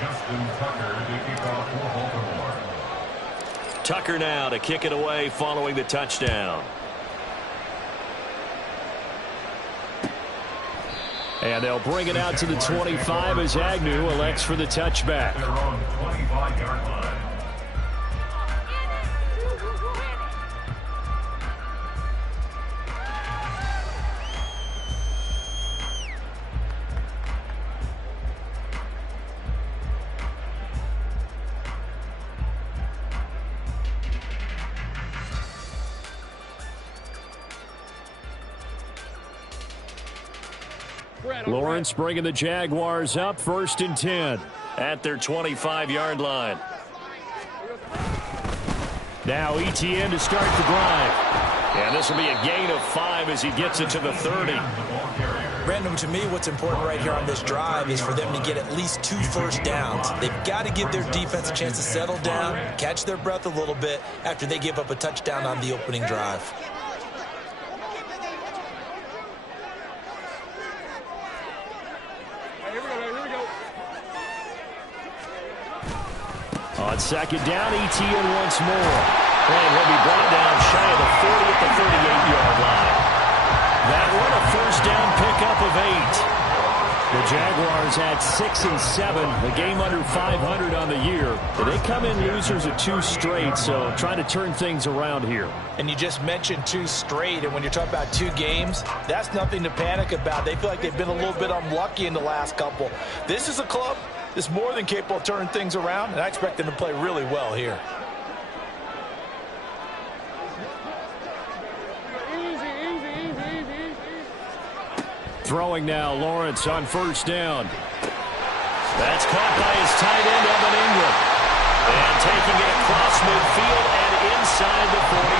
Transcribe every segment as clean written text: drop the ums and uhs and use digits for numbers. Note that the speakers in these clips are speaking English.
Justin Tucker to kick off for Baltimore. Tucker now to kick it away following the touchdown. And they'll bring it out to the 25 as Agnew elects for the touchback. They're on the 25-yard line. Lawrence bringing the Jaguars up 1st and 10 at their 25-yard line. Now Etienne to start the drive. And this will be a gain of 5 as he gets it to the 30. Brandon, to me, what's important right here on this drive is for them to get at least 2 first downs. They've got to give their defense a chance to settle down, catch their breath a little bit after they give up a touchdown on the opening drive. On 2nd down, Etienne once more. And he'll be brought down shy of the 40 at the 38-yard line. That one a first down pickup of 8. The Jaguars at 6 and 7, a game under 500 on the year. They come in losers of 2 straight, so trying to turn things around here. And you just mentioned 2 straight, and when you're talking about 2 games, that's nothing to panic about. They feel like they've been a little bit unlucky in the last couple. This is a club that's more than capable of turning things around, and I expect them to play really well here. Throwing now, Lawrence on 1st down. That's caught by his tight end, Evan Ingram. And taking it across midfield and inside the 45.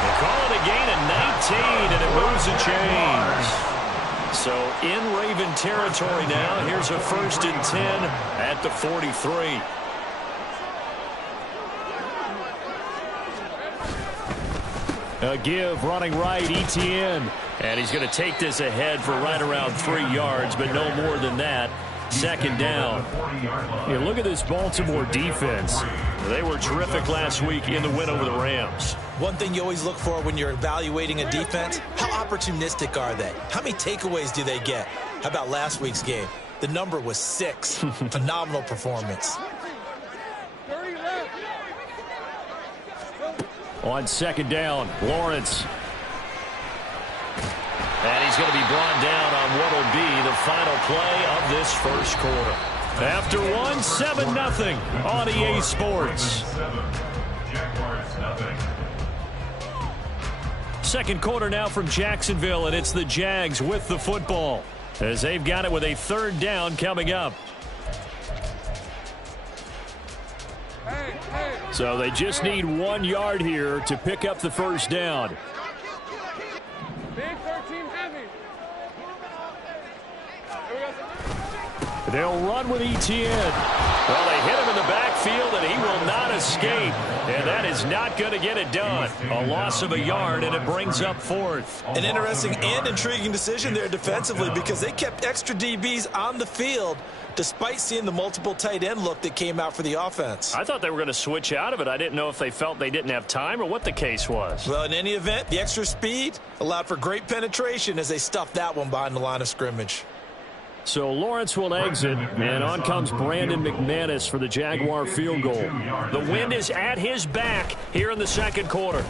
They call it a gain of 19, and it moves the chains. So in Raven territory now, here's a 1st and 10 at the 43. A give running right, Etienne. And he's going to take this ahead for right around 3 yards, but no more than that. 2nd down. Yeah, look at this Baltimore defense. They were terrific last week in the win over the Rams. One thing you always look for when you're evaluating a defense, how opportunistic are they? How many takeaways do they get? How about last week's game? The number was 6. Phenomenal performance. On 2nd down, Lawrence. And he's going to be brought down on what will be the final play of this first quarter. After one, 7-0 on EA Sports. Second quarter now from Jacksonville, and it's the Jags with the football as they've got it with a 3rd down coming up. So they just need 1 yard here to pick up the 1st down. They'll run with Etienne. Well, they hit him in the backfield, and he will not escape. And that is not going to get it done. A loss of a yard, and it brings up 4th. An interesting and intriguing decision there defensively because they kept extra DBs on the field despite seeing the multiple tight end look that came out for the offense. I thought they were going to switch out of it. I didn't know if they felt they didn't have time or what the case was. Well, in any event, the extra speed allowed for great penetration as they stuffed that one behind the line of scrimmage. So Lawrence will exit, and on comes Brandon McManus for the Jaguar field goal. The wind is at his back here in the second quarter.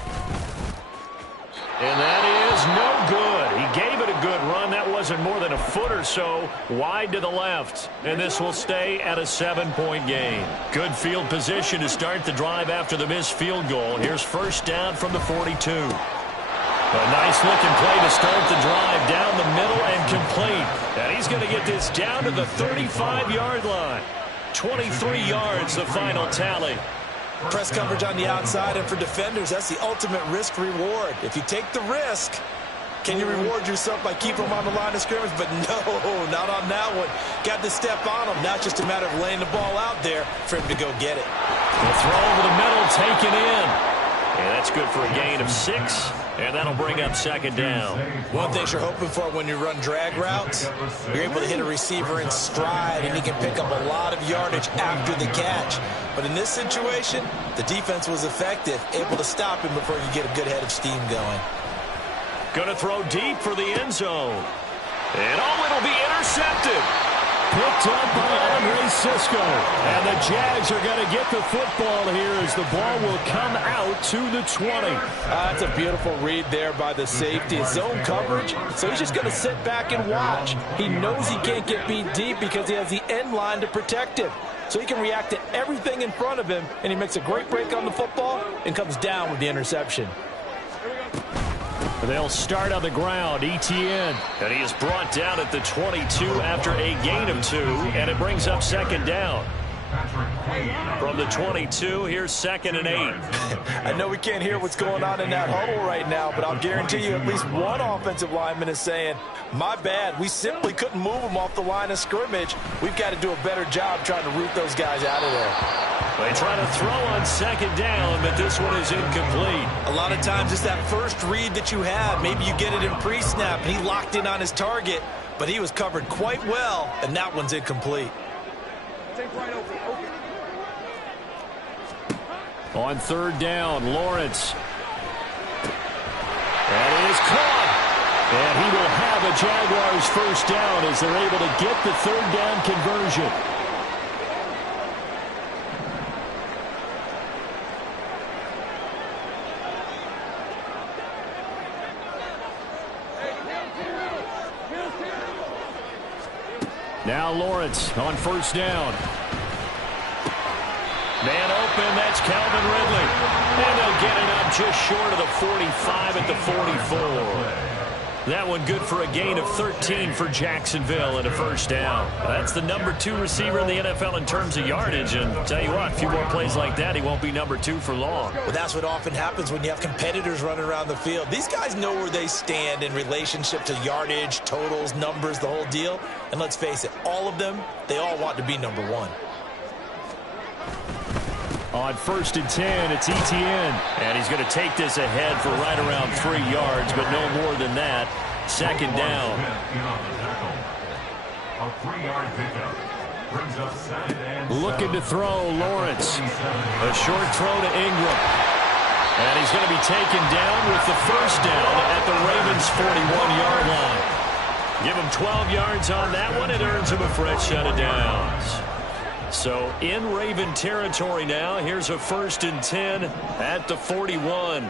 And that is no good. He gave it a good run. That wasn't more than a foot or so wide to the left. And this will stay at a 7-point game. Good field position to start the drive after the missed field goal. Here's first down from the 42. A nice-looking play to start the drive down the middle and complete. And he's going to get this down to the 35-yard line. 23 yards, the final tally. Press coverage on the outside, and for defenders, that's the ultimate risk-reward. If you take the risk, can you reward yourself by keeping them on the line of scrimmage? But no, not on that one. Got to step on them. Now it's just a matter of laying the ball out there for him to go get it. The throw over the middle taken in. And that's good for a gain of 6, and that'll bring up second down. One thing you're hoping for when you run drag routes, you're able to hit a receiver in stride, and he can pick up a lot of yardage after the catch. But in this situation, the defense was effective, able to stop him before you get a good head of steam going. Going to throw deep for the end zone. And it'll be intercepted. Picked up by Andre Cisco. And the Jags are going to get the football here as the ball will come out to the 20. That's a beautiful read there by the safety. Zone coverage, so he's just going to sit back and watch. He knows he can't get beat deep because he has the end line to protect him. So he can react to everything in front of him, and he makes a great break on the football and comes down with the interception. They'll start on the ground. Etienne. And he is brought down at the 22 after a gain of 2, and it brings up second down. From the 22, here's 2nd and 8. I know we can't hear what's going on in that huddle right now, but I'll guarantee you at least one offensive lineman is saying, my bad, we simply couldn't move them off the line of scrimmage. We've got to do a better job trying to root those guys out of there. They try to throw on second down, but this one is incomplete. A lot of times it's that first read that you have. Maybe you get it in pre-snap, and he locked in on his target, but he was covered quite well, and that one's incomplete. On third down, Lawrence. And it is caught. And he will have a Jaguars first down as they're able to get the third down conversion. Now Lawrence on first down. Man open, that's Calvin Ridley. And they'll get it up just short of the 45 at the 44. That one good for a gain of 13 for Jacksonville and a first down. That's the number 2 receiver in the NFL in terms of yardage. And tell you what, a few more plays like that, he won't be number 2 for long. Well, that's what often happens when you have competitors running around the field. These guys know where they stand in relationship to yardage, totals, numbers, the whole deal. And let's face it, all of them, they all want to be number 1. On first and 10, it's Etienne. And he's going to take this ahead for right around 3 yards, but no more than that. Second down. A 3-yard pickup brings up 2nd and 7. Looking to throw, Lawrence. A short throw to Ingram. And he's going to be taken down with the first down at the Ravens' 41-yard line. Give him 12 yards on that one. It earns him a fresh set of downs. So in Raven territory now. Here's a 1st and 10 at the 41.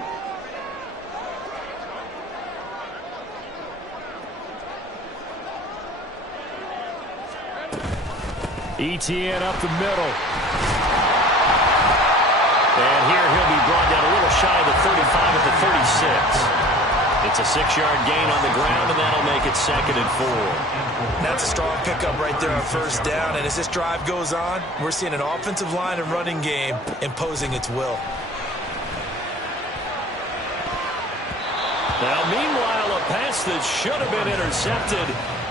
Etienne up the middle. And here he'll be brought down a little shy of the 35 at the 36. It's a 6-yard gain on the ground, and that'll make it 2nd and 4. That's a strong pickup right there on first down. And as this drive goes on, we're seeing an offensive line and running game imposing its will. Now, meanwhile, a pass that should have been intercepted,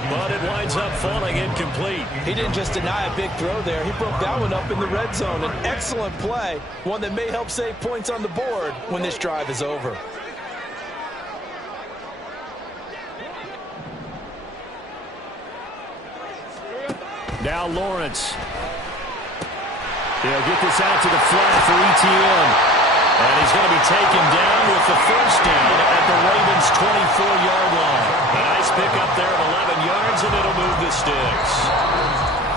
but it winds up falling incomplete. He didn't just deny a big throw there. He broke that one up in the red zone. An excellent play, one that may help save points on the board when this drive is over. Now Lawrence. They'll get this out to the flat for Etienne. And he's going to be taken down with the first down at the Ravens' 24-yard line. A nice pickup there of 11 yards, and it'll move the sticks.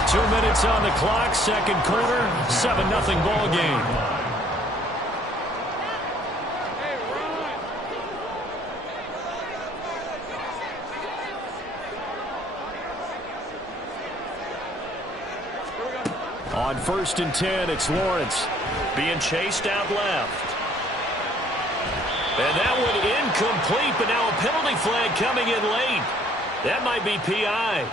2 minutes on the clock, second quarter, 7-0 ball game. On first and 10, it's Lawrence being chased out left. And that one incomplete, but now a penalty flag coming in late. That might be PI.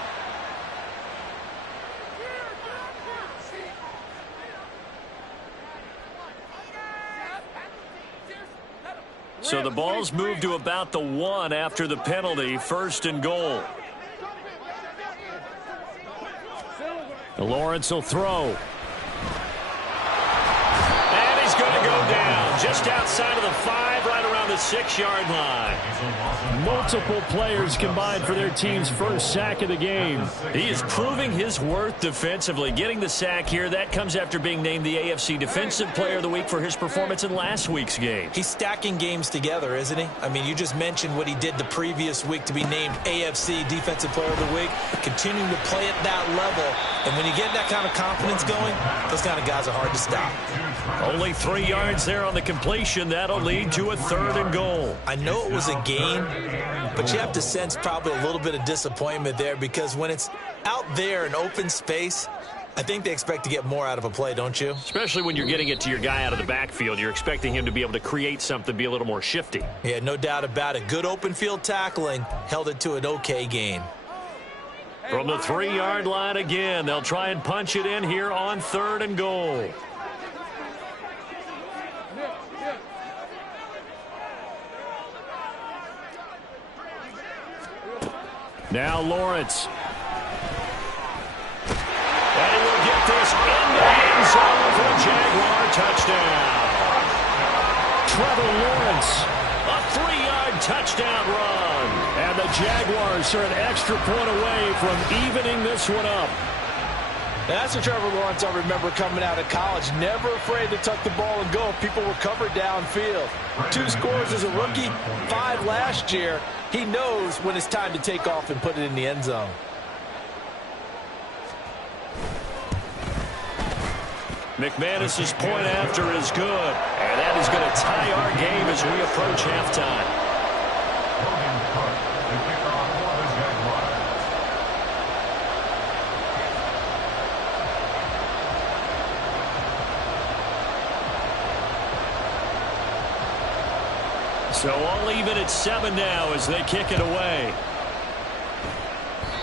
So the ball's moved to about the 1 after the penalty, 1st and goal. Lawrence will throw. And he's going to go down. just outside of the 5, right around the 6-yard line. Multiple players combined for their team's first sack of the game. He is proving his worth defensively. Getting the sack here, that comes after being named the AFC Defensive Player of the Week for his performance in last week's game. He's stacking games together, isn't he? I mean, you just mentioned what he did the previous week to be named AFC Defensive Player of the Week, continuing to play at that level. And when you get that kind of confidence going, those kind of guys are hard to stop. Only 3 yards there on the completion. That'll lead to a 3rd and goal. I know it was a gain, but you have to sense probably a little bit of disappointment there, because when it's out there in open space, I think they expect to get more out of a play, don't you? Especially when you're getting it to your guy out of the backfield. You're expecting him to be able to create something, be a little more shifty. Yeah, no doubt about it. Good open field tackling held it to an okay gain. From the 3-yard line again, they'll try and punch it in here on 3rd and goal. Now Lawrence. And he will get this in the end zone for a Jaguar touchdown. Trevor Lawrence. A 3-yard touchdown run. And the Jaguars are an extra point away from evening this one up. Now, that's the Trevor Lawrence I remember coming out of college. Never afraid to tuck the ball and go. People were covered downfield. 2 scores as a rookie, 5 last year. He knows when it's time to take off and put it in the end zone. McManus's point after is good. And that is going to tie our game as we approach halftime. Logan Clark, the kickoff for the Jaguars. So all even at 7 now as they kick it away.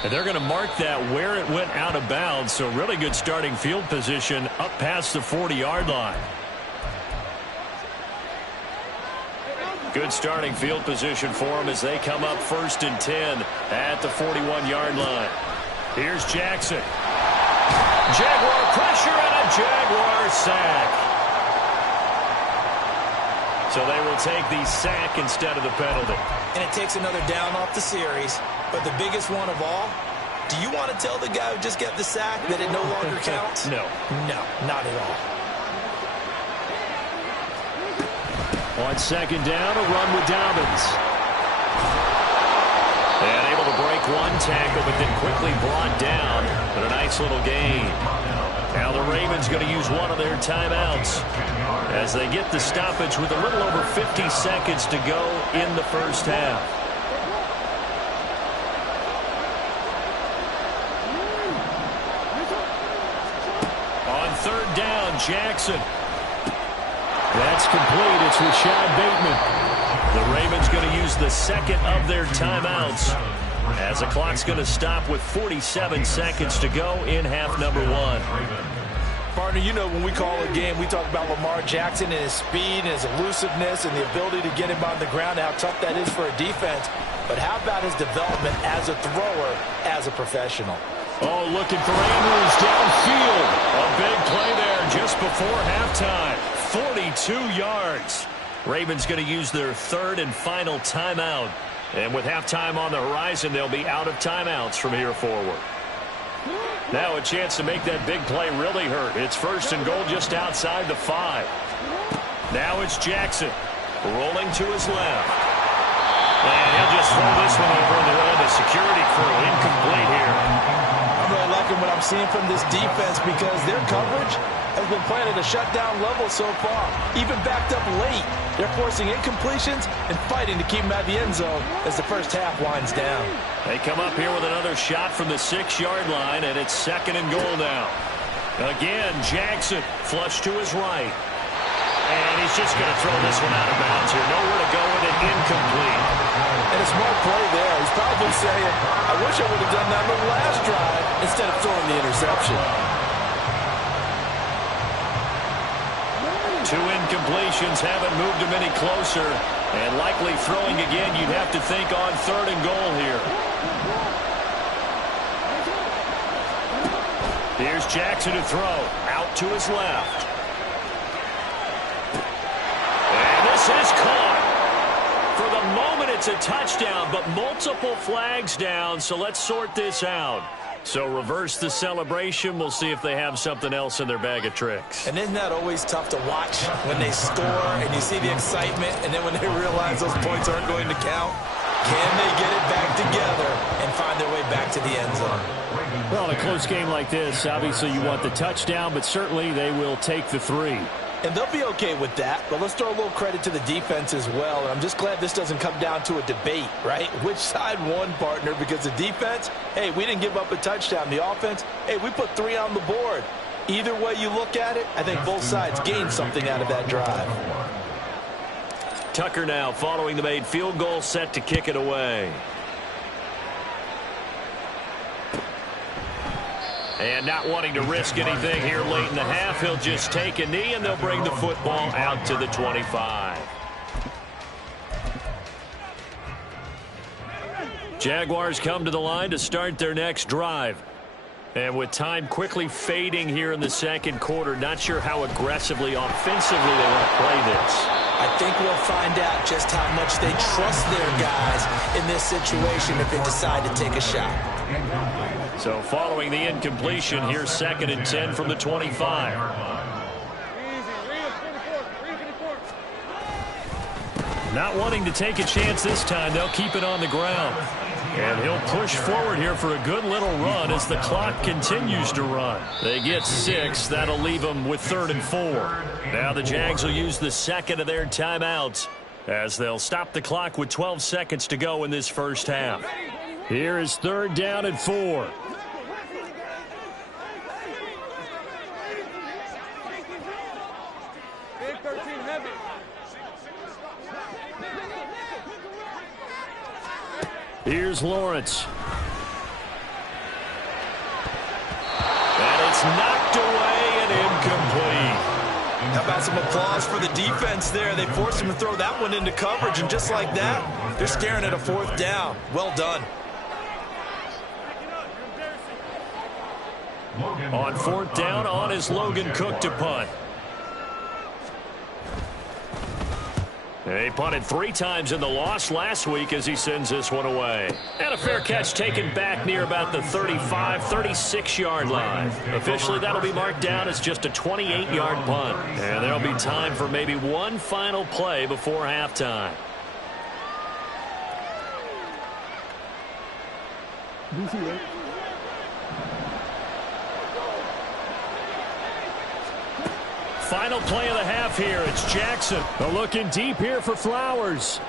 And they're going to mark that where it went out of bounds. So really good starting field position up past the 40-yard line. Good starting field position for them as they come up 1st and 10 at the 41-yard line. Here's Jackson. Jaguar pressure and a Jaguar sack. So they will take the sack instead of the penalty. And it takes another down off the series. But the biggest one of all, do you want to tell the guy who just got the sack that it no longer counts? No. No, not at all. On 2nd down, a run with Dobbins. And able to break one tackle, but then quickly brought down. But a nice little gain. Now the Ravens going to use one of their timeouts as they get the stoppage with a little over 50 seconds to go in the first half. On 3rd down, Jackson. That's complete. It's Rashad Bateman. The Ravens going to use the 2nd of their timeouts as the clock's going to stop with 47 seconds to go in half number 1. Partner, you know when we call a game, we talk about Lamar Jackson and his speed and his elusiveness and the ability to get him on the ground, how tough that is for a defense. But how about his development as a thrower, as a professional? Oh, looking for Andrews downfield. A big play there just before halftime. 42 yards. Ravens going to use their 3rd and final timeout. And with halftime on the horizon, they'll be out of timeouts from here forward. Now a chance to make that big play really hurt. It's 1st and goal just outside the 5. Now it's Jackson rolling to his left. And he'll just throw this one over the security crew. Incomplete here. I'm really liking what I'm seeing from this defense because their coverage has been playing at a shutdown level so far. Even backed up late, they're forcing incompletions and fighting to keep them out of the end zone as the first half winds down. They come up here with another shot from the 6-yard line, and it's 2nd and goal now. Again, Jackson flush to his right. And he's just going to throw this one out of bounds here. Nowhere to go with it, incomplete. And a smart play there. He's probably saying, I wish I would have done that on the last drive instead of throwing the interception. 2 incompletions haven't moved him any closer. And likely throwing again, you'd have to think on 3rd and goal here. Here's Jackson to throw. Out to his left. It's a touchdown, but multiple flags down, so let's sort this out. So reverse the celebration. We'll see if they have something else in their bag of tricks. And isn't that always tough to watch when they score and you see the excitement, and then when they realize those points aren't going to count? Can they get it back together and find their way back to the end zone? Well, in a close game like this, obviously you want the touchdown, but certainly they will take the 3. And they'll be okay with that, but let's throw a little credit to the defense as well. And I'm just glad this doesn't come down to a debate, right? Which side won, partner? Because the defense, hey, we didn't give up a touchdown. The offense, hey, we put 3 on the board. Either way you look at it, I think both sides gained something out of that drive. Tucker now following the made field goal, set to kick it away. And not wanting to risk anything here late in the half, he'll just take a knee, and they'll bring the football out to the 25. Jaguars come to the line to start their next drive. And with time quickly fading here in the second quarter, not sure how aggressively, offensively they want to play this. I think we'll find out just how much they trust their guys in this situation if they decide to take a shot. So following the incompletion, here's 2nd and 10 from the 25. Not wanting to take a chance this time, they'll keep it on the ground. And he'll push forward here for a good little run as the clock continues to run. They get 6. That'll leave them with 3rd and 4. Now the Jags will use the second of their timeouts as they'll stop the clock with 12 seconds to go in this first half. Here is 3rd down and 4. Here's Lawrence. And it's knocked away and incomplete. How about some applause for the defense there? They forced him to throw that one into coverage, and just like that, they're staring at a 4th down. Well done. On 4th down, on is Logan Cook to punt. He punted 3 times in the loss last week as he sends this one away. And a fair catch taken back near about the 35, 36-yard line. Officially, that'll be marked down as just a 28-yard punt. And there'll be time for maybe one final play before halftime. Final play of the half here. It's Jackson. Looking deep here for Flowers.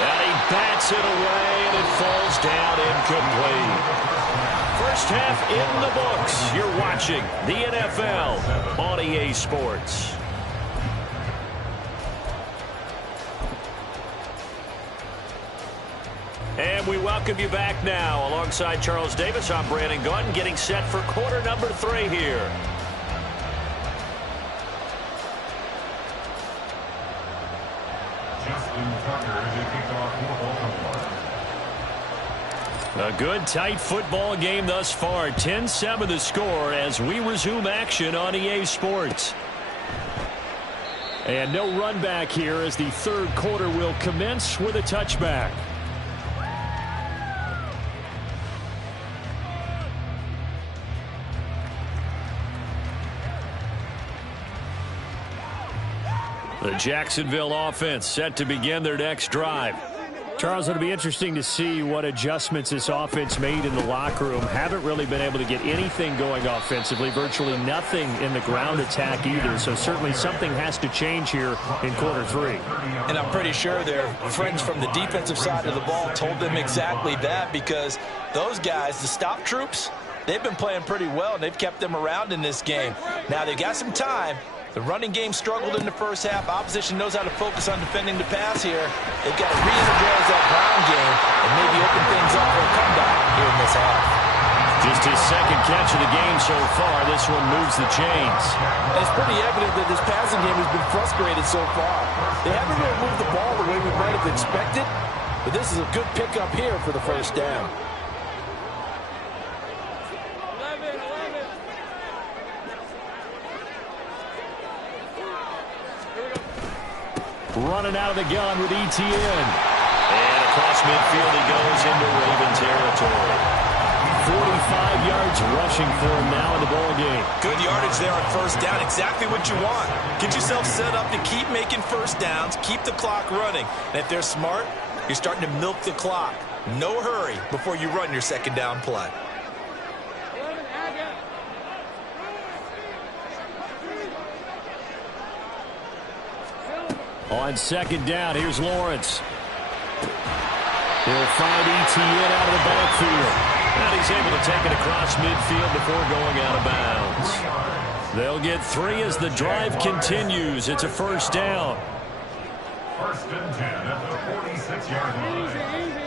And he bats it away, and it falls down incomplete. First half in the books. You're watching the NFL on EA Sports. And we welcome you back now. Alongside Charles Davis, I'm Brandon Gunn, getting set for quarter number 3 here. A good, tight football game thus far. 10-7 the score as we resume action on EA Sports. And no run back here as the 3rd quarter will commence with a touchback. The Jacksonville offense set to begin their next drive. Charles, it'll be interesting to see what adjustments this offense made in the locker room. Haven't really been able to get anything going offensively, virtually nothing in the ground attack either. So certainly something has to change here in quarter 3. And I'm pretty sure their friends from the defensive side of the ball told them exactly that, because those guys, the stop troops, they've been playing pretty well, and they've kept them around in this game. Now, they've got some time. The running game struggled in the first half. Opposition knows how to focus on defending the pass here. They've got to re-energize that ground game and maybe open things up for a comeback here in this half. Just his 2nd catch of the game so far. This one moves the chains. And it's pretty evident that this passing game has been frustrated so far. They haven't really moved the ball the way we might have expected, but this is a good pickup here for the first down. running out of the gun with Etienne. And across midfield he goes into Raven territory. 45 yards rushing for him now in the ball game. Good yardage there on first down. Exactly what you want. Get yourself set up to keep making first downs, keep the clock running. And if they're smart, you're starting to milk the clock. No hurry before you run your second down play. On second down, here's Lawrence. He'll find Etienne out of the backfield. And he's able to take it across midfield before going out of bounds. They'll get 3 as the drive continues. It's a first down. First and 10 at the 46-yard line.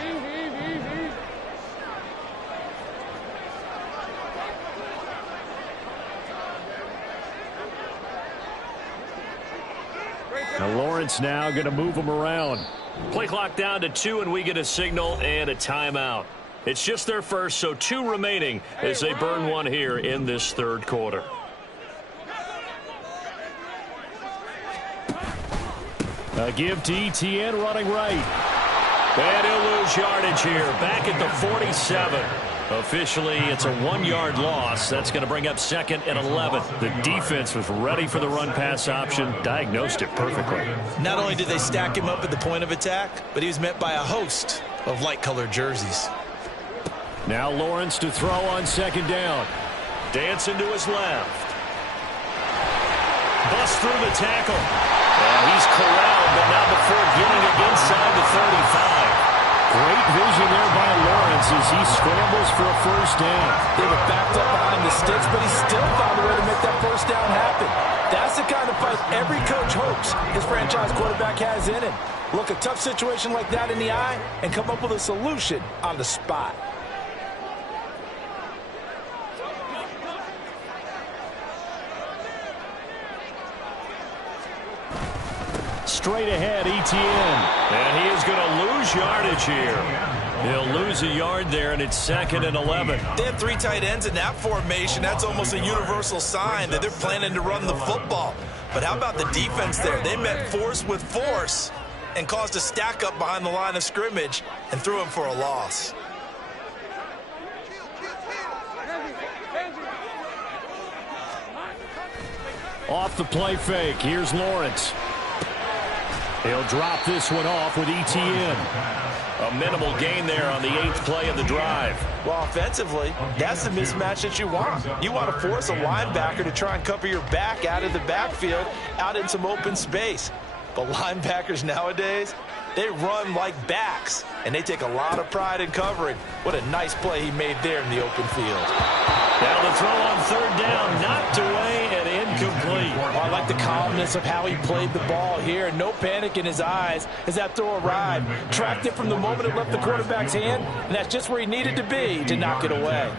Now Lawrence now going to move him around. Play clock down to 2, and we get a signal and a timeout. It's just their first, so 2 remaining as they burn one here in this third quarter. A give to Etienne running right. And he'll lose yardage here. Back at the 47. Officially, it's a 1-yard loss. That's going to bring up second and 11. The defense was ready for the run-pass option, diagnosed it perfectly. Not only did they stack him up at the point of attack, but he was met by a host of light-colored jerseys. Now Lawrence to throw on second down. Dancing to his left. Bust through the tackle. And he's corralled, but not before getting it inside the 35. Great vision there by Lawrence as he scrambles for a first down. They were backed up behind the sticks, but he still found a way to make that first down happen. That's the kind of fight every coach hopes his franchise quarterback has in him. Look a tough situation like that in the eye and come up with a solution on the spot. Straight ahead, Etienne. And he is going to lose yardage here. He'll lose a yard there, and it's second and 11. They have 3 tight ends in that formation. That's almost a universal sign that they're planning to run the football. But how about the defense there? They met force with force and caused a stack up behind the line of scrimmage and threw him for a loss. Off the play fake, here's Lawrence. He'll drop this one off with Etienne. A minimal gain there on the 8th play of the drive. Well, offensively, that's the mismatch that you want. You want to force a linebacker to try and cover your back out of the backfield, out in some open space. But linebackers nowadays, they run like backs, and they take a lot of pride in covering. What a nice play he made there in the open field. Now the throw on third down, knocked away and incomplete. Well, I like the calmness of how he played the ball here. No panic in his eyes as that throw arrived. Tracked it from the moment it left the quarterback's hand, and that's just where he needed to be to knock it away.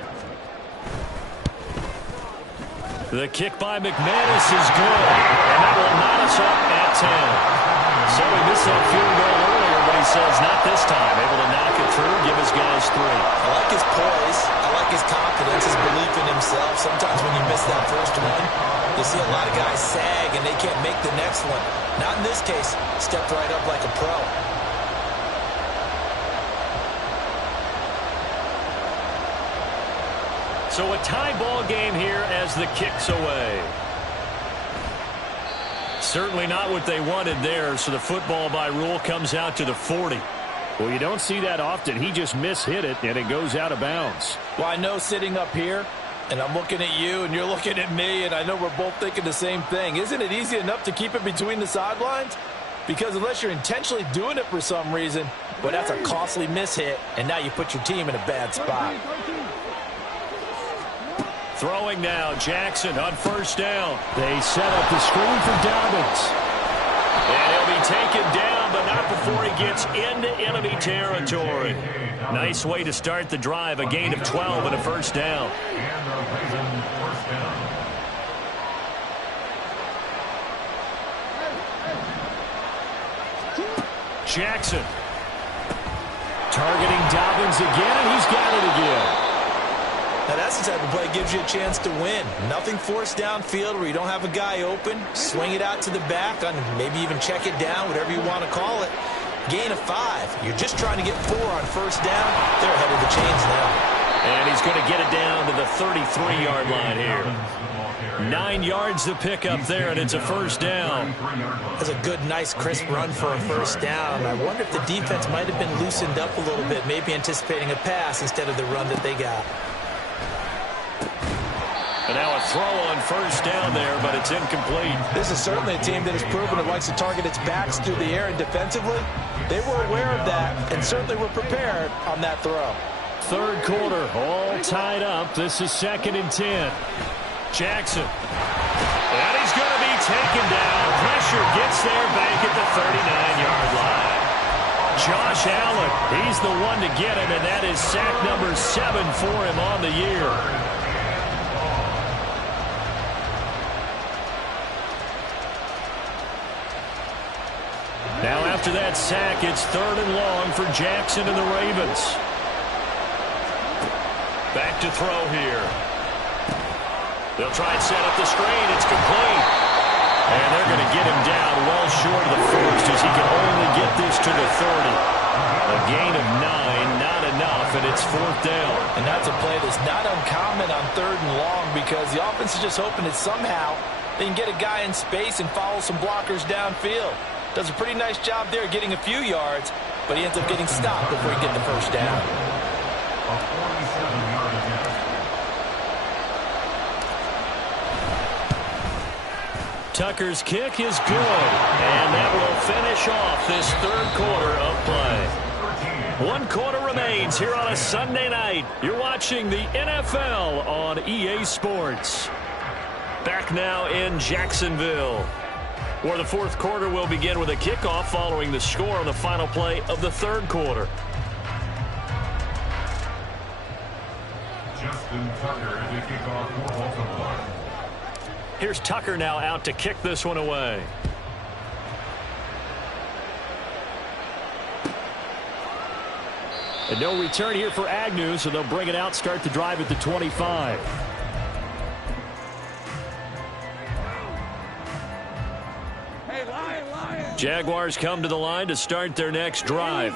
The kick by McManus is good, and that will knot us up at 10. So he missed that field goal earlier, but he says not this time. Able to knock it through, give his guys 3. I like his poise. I like his confidence, his belief in himself. Sometimes when you miss that first one, you see a lot of guys sag and they can't make the next one. Not in this case. Stepped right up like a pro. So a tie ball game here as the kick's away. Certainly not what they wanted there, so the football by rule comes out to the 40. Well, you don't see that often. He just mishit it, and it goes out of bounds. Well, I know sitting up here, and I'm looking at you, and you're looking at me, and I know we're both thinking the same thing. Isn't it easy enough to keep it between the sidelines? Because unless you're intentionally doing it for some reason, well, that's a costly mishit, and now you put your team in a bad spot. Throwing now, Jackson on first down. They set up the screen for Dobbins. And he'll be taken down, but not before he gets into enemy territory. Nice way to start the drive, a gain of 12 and a first down. Jackson. Targeting Dobbins again, and he's got it again. Now, that's the type of play that gives you a chance to win. Nothing forced downfield where you don't have a guy open. Swing it out to the back, and maybe even check it down, whatever you want to call it. Gain of 5. You're just trying to get 4 on first down. They're ahead of the chains now. And he's going to get it down to the 33-yard line here. 9 yards to pick up there, and it's a first down. That's a good, nice, crisp run for a first down. I wonder if the defense might have been loosened up a little bit, maybe anticipating a pass instead of the run that they got. And now a throw on first down there, but it's incomplete. This is certainly a team that has proven it likes to target its backs through the air, and defensively, they were aware of that and certainly were prepared on that throw. Third quarter, all tied up. This is 2nd and 10. Jackson. And he's going to be taken down. Pressure gets there back at the 39-yard line. Josh Allen, he's the one to get him, and that is sack number 7 for him on the year. Now after that sack, it's 3rd and long for Jackson and the Ravens. Back to throw here. They'll try and set up the screen. It's complete. And they're going to get him down well short of the first as he can only get this to the 30. A gain of 9, not enough, and it's 4th down. And that's a play that's not uncommon on 3rd and long because the offense is just hoping that somehow they can get a guy in space and follow some blockers downfield. Does a pretty nice job there getting a few yards, but he ends up getting stopped before he gets the first down. A 47-yard attempt. Tucker's kick is good, and that will finish off this 3rd quarter of play. 1 quarter remains here on a Sunday night. You're watching the NFL on EA Sports. Back now in Jacksonville, where the 4th quarter will begin with a kickoff following the score on the final play of the 3rd quarter. Justin Tucker to kick off for Baltimore. Here's Tucker now out to kick this one away. And no return here for Agnew, so they'll bring it out, start the drive at the 25. Jaguars come to the line to start their next drive.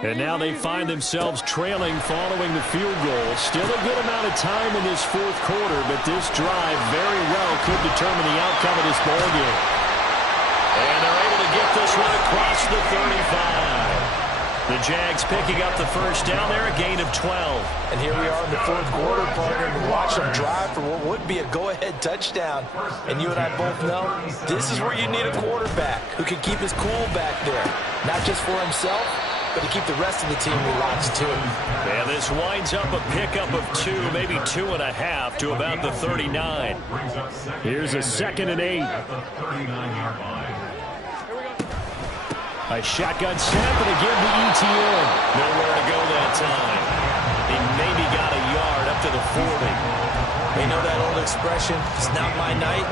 And now they find themselves trailing following the field goal. Still a good amount of time in this 4th quarter, but this drive very well could determine the outcome of this ballgame. And they're able to get this one across the 35. The Jags picking up the first down there, a gain of 12. And here we are in the 4th quarter, partner, and watch them drive for what would be a go-ahead touchdown. And you and I both know this is where you need a quarterback who can keep his cool back there, not just for himself, but to keep the rest of the team relaxed too. And this winds up a pickup of 2, maybe 2.5 to about the 39. Here's a 2nd and 8. At the 39-yard line. A shotgun snap, and again the ETN. Nowhere to go that time. He maybe got a yard up to the 40. You know that old expression, it's not my night?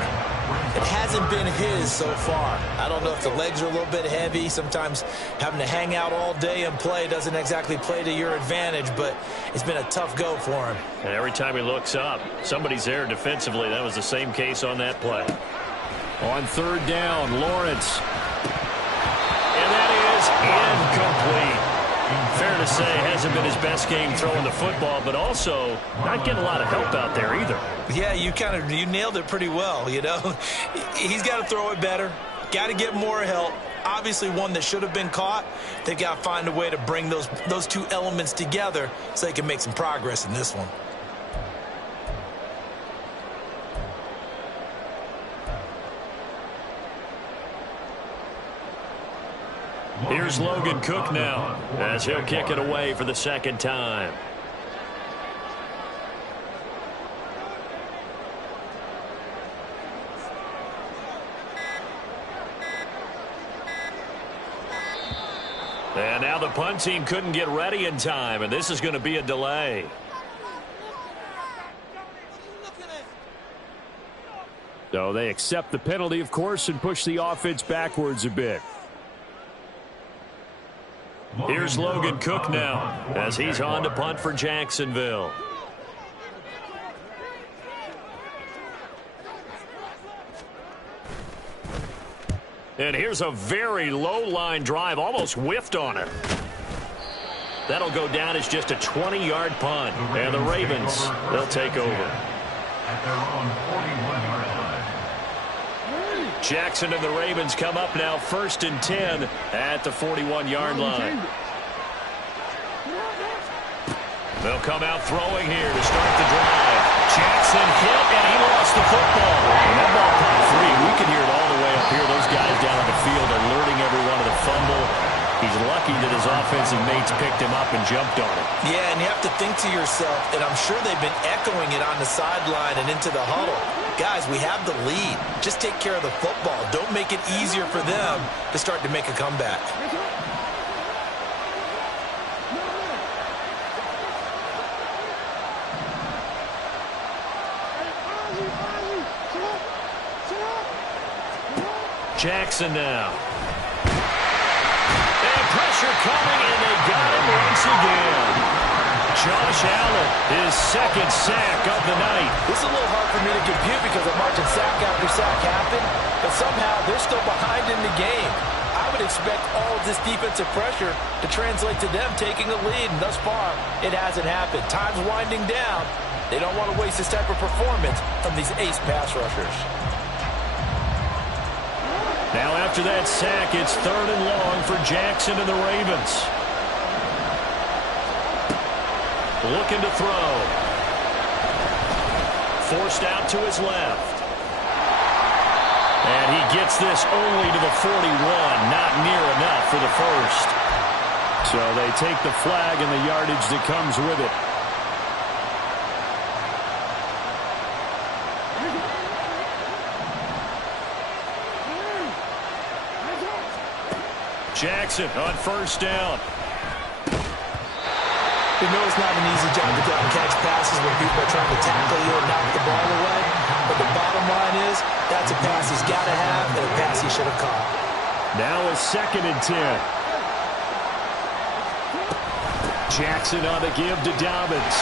It hasn't been his so far. I don't know if the legs are a little bit heavy. Sometimes having to hang out all day and play doesn't exactly play to your advantage, but it's been a tough go for him. And every time he looks up, somebody's there defensively. That was the same case on that play. On 3rd down, Lawrence. And that is incomplete. Fair to say, hasn't been his best game throwing the football, but also not getting a lot of help out there either. Yeah, you nailed it pretty well, you know. He's got to throw it better, got to get more help. Obviously one that should have been caught. They've got to find a way to bring those 2 elements together so they can make some progress in this one. Here's Logan Cook now as he'll kick it away for the 2nd time. And now the punt team couldn't get ready in time, and this is going to be a delay. So they accept the penalty, of course, and push the offense backwards a bit. Here's Logan Cook now as he's on to punt for Jacksonville. And here's a very low-line drive, almost whiffed on it. That'll go down as just a 20-yard punt. And the Ravens, they'll take over. At their own 41-yard line. Jackson and the Ravens come up now 1st and 10 at the 41-yard line. They'll come out throwing here to start the drive. Jackson hit, and he lost the football. And that ball caught free. We can hear it all the way up here. Those guys down on the field alerting everyone of the fumble. He's lucky that his offensive mates picked him up and jumped on it. Yeah, and you have to think to yourself, and I'm sure they've been echoing it on the sideline and into the huddle. Guys, we have the lead. Just take care of the football. Don't make it easier for them to start to make a comeback. Jackson now. And pressure coming, and they got him once again. Josh Allen, his second sack of the night. This is a little hard for me to compute because I'm watching sack after sack happen, but somehow they're still behind in the game. I would expect all of this defensive pressure to translate to them taking a lead, and thus far, it hasn't happened. Time's winding down. They don't want to waste this type of performance from these ace pass rushers. Now after that sack, it's 3rd and long for Jackson and the Ravens. Looking to throw. Forced out to his left. And he gets this only to the 41. Not near enough for the first. So they take the flag and the yardage that comes with it. Jackson on 1st down. You know it's not an easy job to go out and catch passes when people are trying to tackle you and knock the ball away. But the bottom line is, that's a pass he's got to have and a pass he should have caught. Now a 2nd and 10. Jackson on the give to Dobbins.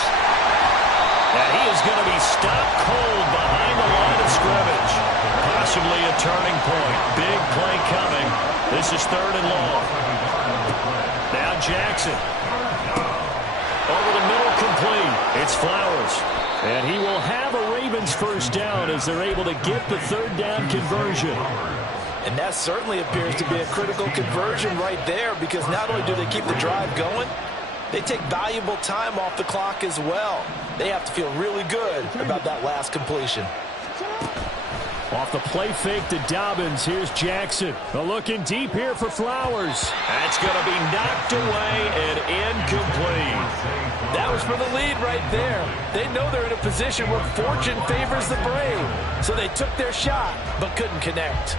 And he is going to be stopped cold behind the line of scrimmage. Possibly a turning point. Big play coming. This is 3rd and long. Now Jackson. Over the middle, complete. It's Flowers. And he will have a Ravens 1st down as they're able to get the 3rd down conversion. And that certainly appears to be a critical conversion right there, because not only do they keep the drive going, they take valuable time off the clock as well. They have to feel really good about that last completion. Off the play fake to Dobbins, here's Jackson. Looking deep here for Flowers. That's going to be knocked away and incomplete. That was for the lead right there. They know they're in a position where fortune favors the brave. So they took their shot, but couldn't connect.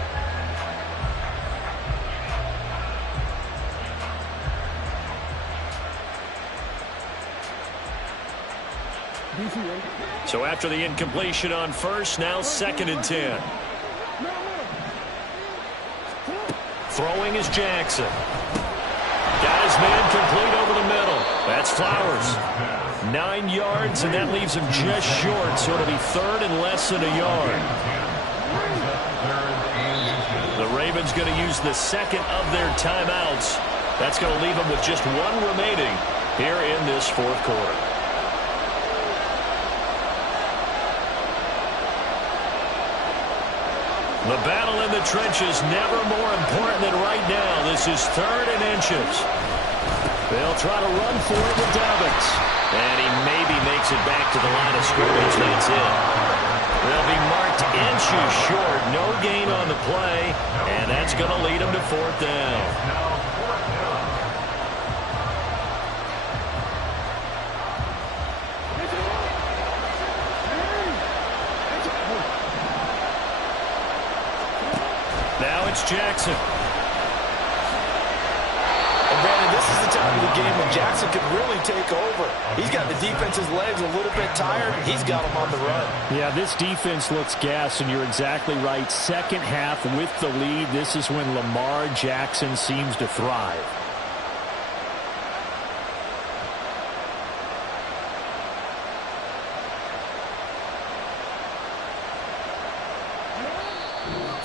So after the incompletion on 1st, now 2nd and 10. Throwing is Jackson. Got his man complete over the middle. That's Flowers. 9 yards, and that leaves him just short, so it'll be 3rd and less than a yard. The Ravens going to use the 2nd of their timeouts. That's going to leave them with just 1 remaining here in this 4th quarter. The battle in the trenches never more important than right now. This is 3rd and inches. They'll try to run for it with Dobbins. And he maybe makes it back to the line of scrimmage. That's it. They'll be marked inches short. No gain on the play. And that's going to lead them to 4th down. Jackson. And Brandon, this is the time of the game when Jackson could really take over. He's got the defense's legs a little bit tired. He's got them on the run. Yeah, this defense looks gassed, and you're exactly right. 2nd half with the lead. This is when Lamar Jackson seems to thrive.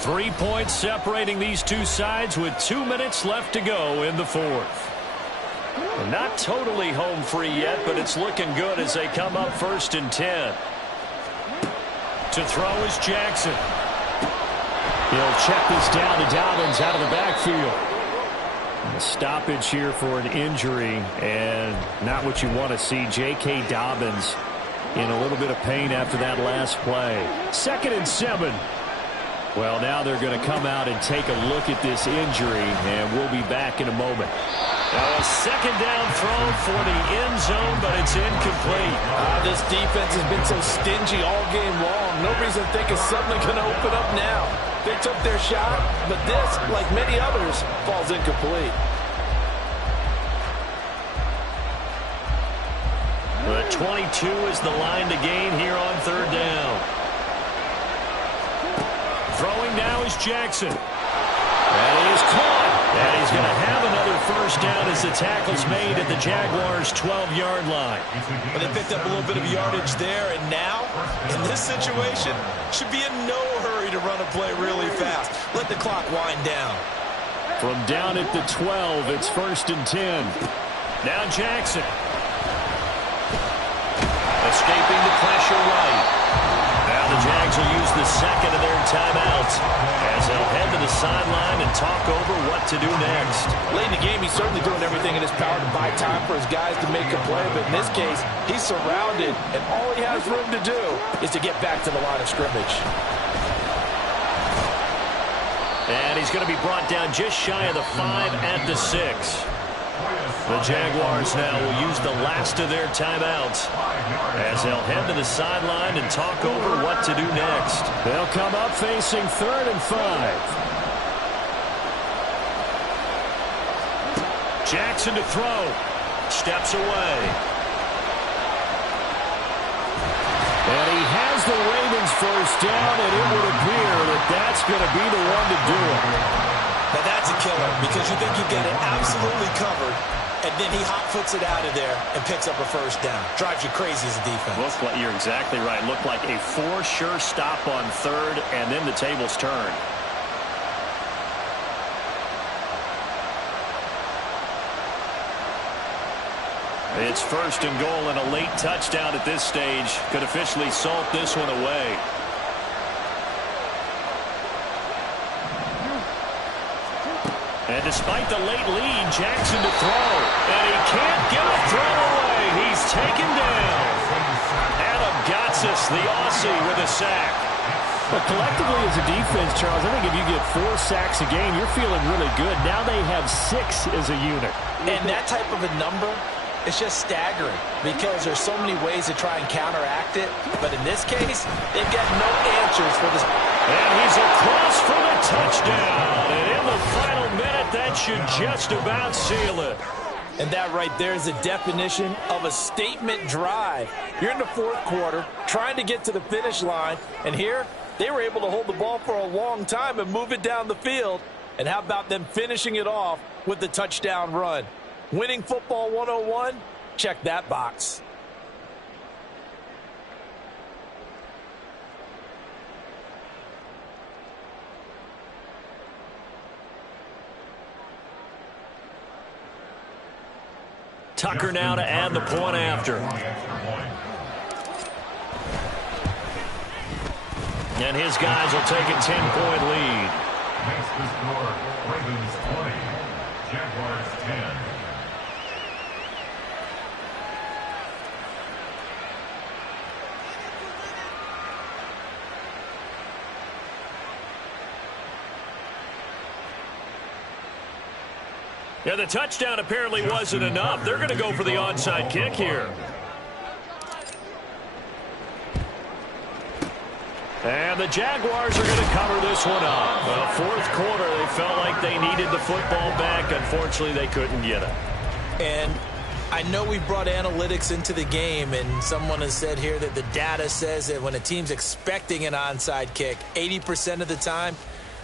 3 points separating these two sides with 2 minutes left to go in the fourth. Not totally home free yet, but it's looking good as they come up 1st and 10. To throw is Jackson. He'll check this down to Dobbins out of the backfield. A stoppage here for an injury, and not what you want to see. J.K. Dobbins in a little bit of pain after that last play. 2nd and 7. Well, now they're going to come out and take a look at this injury, and we'll be back in a moment. Now a 2nd down throw for the end zone, but it's incomplete. This defense has been so stingy all game long. No reason to think it's suddenly going to open up now. They took their shot, but this, like many others, falls incomplete. But 22 is the line to gain here on 3rd down. Throwing now is Jackson. And he is caught. And he's going to have another 1st down as the tackle's made at the Jaguars' 12-yard line. Well, they picked up a little bit of yardage there, and now, in this situation, should be in no hurry to run a play really fast. Let the clock wind down. From down at the 12, it's 1st and 10. Now Jackson. Escaping the pressure right. Now the Jags will use the 2nd of their timeouts as they'll head to the sideline and talk over what to do next. Late in the game, he's certainly doing everything in his power to buy time for his guys to make a play, but in this case, he's surrounded, and all he has room to do is to get back to the line of scrimmage. And he's going to be brought down just shy of the 5 at the 6. The Jaguars now will use the last of their timeouts as they'll head to the sideline and talk over what to do next. They'll come up facing 3rd and 5. Jackson to throw. Steps away. And he has the Ravens 1st down, and it would appear that that's going to be the one to do it. Now that's a killer because you think you've got it absolutely covered, and then he hot-foots it out of there and picks up a 1st down. Drives you crazy as a defense. Look, you're exactly right. Looked like a for-sure stop on 3rd, and then the tables turned. It's 1st and goal, and a late touchdown at this stage could officially salt this one away. And despite the late lead, Jackson to throw. And he can't get a throw away. He's taken down. Adam Gotsis, the Aussie, with a sack. But collectively as a defense, Charles, I think if you get 4 sacks a game, you're feeling really good. Now they have 6 as a unit. And that type of a number, it's just staggering because there's so many ways to try and counteract it. But in this case, they've got no answers for this. And he's across for the touchdown. And in the final minute, that should just about seal it. And that right there is the definition of a statement drive. You're in the 4th quarter, trying to get to the finish line. And here, they were able to hold the ball for a long time and move it down the field. And how about them finishing it off with the touchdown run? Winning football 101? Check that box. Tucker now to add the point after. And his guys will take a 10-point lead. Makes the score Ravens 20, Jaguars 10. Yeah, the touchdown apparently wasn't enough. They're going to go for the onside kick here. And the Jaguars are going to cover this one up. Well, 4th quarter, they felt like they needed the football back. Unfortunately, they couldn't get it. And I know we brought analytics into the game, and someone has said here that the data says that when a team's expecting an onside kick, 80% of the time,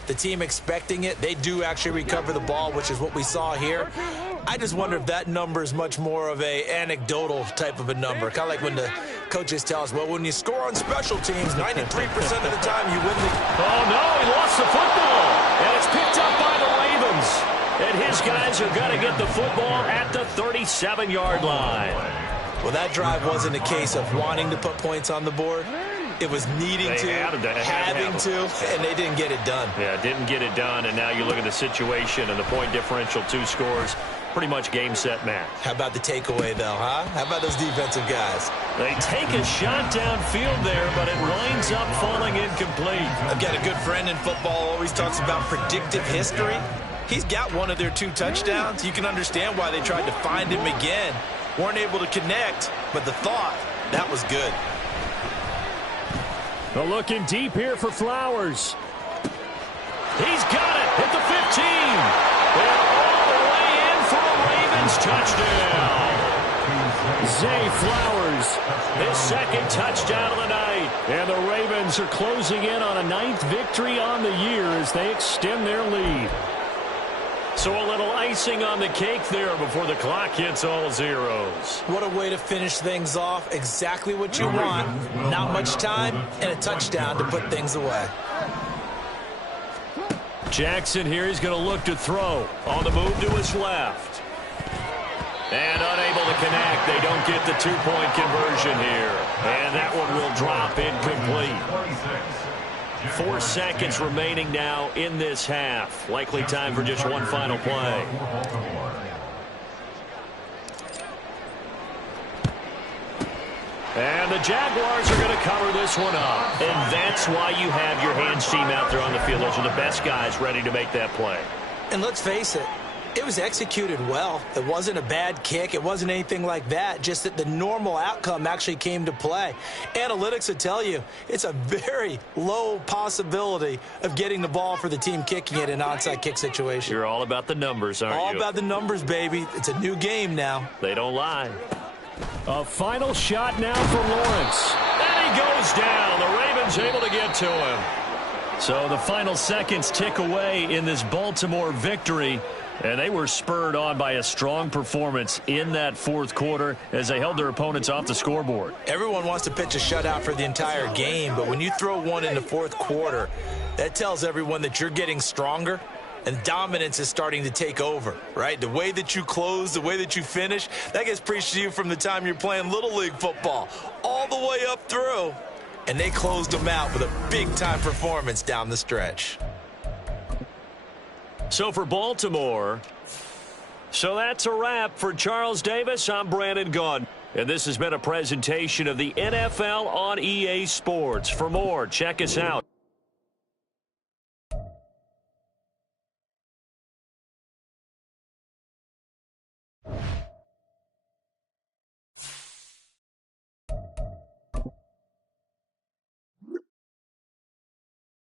the team expecting it, they do actually recover the ball, which is what we saw here. I just wonder if that number is much more of a anecdotal type of a number, kind of like when Coaches tell us, well, when you score on special teams, 93% of the time you win the... Oh, no, he lost the football. And it's picked up by the Ravens. And his guys are going to get the football at the 37-yard line. Well, that drive wasn't a case of wanting to put points on the board. It was needing to, having to, and they didn't get it done. Yeah, didn't get it done, and now you look at the situation and the point differential, 2 scores, pretty much game, set, match. How about the takeaway, though, huh? How about those defensive guys? They take a shot downfield there, but it winds up falling incomplete. I've got a good friend in football, always talks about predictive history. He's got one of their 2 touchdowns. You can understand why they tried to find him again. Weren't able to connect, but the thought, that was good. They're looking deep here for Flowers. He's got it at the 15. And all the way in for a Ravens touchdown. Zay Flowers, his 2nd touchdown of the night. And the Ravens are closing in on a 9th victory on the year as they extend their lead. So a little icing on the cake there before the clock hits all zeros. What a way to finish things off. Exactly what you want. Not much time and a touchdown to put things away. Jackson here, he's going to look to throw. On the move to his left. And unable to connect. They don't get the 2-point conversion here. And that one will drop incomplete. 4 seconds remaining now in this half. Likely time for just one final play. And the Jaguars are going to cover this one up. And that's why you have your hands team out there on the field. Those are the best guys ready to make that play. And let's face it, it was executed well. It wasn't a bad kick. It wasn't anything like that. Just that the normal outcome actually came to play. Analytics would tell you it's a very low possibility of getting the ball for the team kicking it in an onside kick situation. You're all about the numbers, aren't you? All about the numbers, baby. It's a new game now. They don't lie. A final shot now for Lawrence. And he goes down. The Ravens able to get to him. So the final seconds tick away in this Baltimore victory. And they were spurred on by a strong performance in that 4th quarter as they held their opponents off the scoreboard. Everyone wants to pitch a shutout for the entire game, but when you throw one in the 4th quarter, that tells everyone that you're getting stronger and dominance is starting to take over, right? The way that you close, the way that you finish, that gets preached to you from the time you're playing Little League football all the way up through. And they closed them out with a big-time performance down the stretch. So for Baltimore, so that's a wrap for Charles Davis. I'm Brandon Gaudin. And this has been a presentation of the NFL on EA Sports. For more, check us out.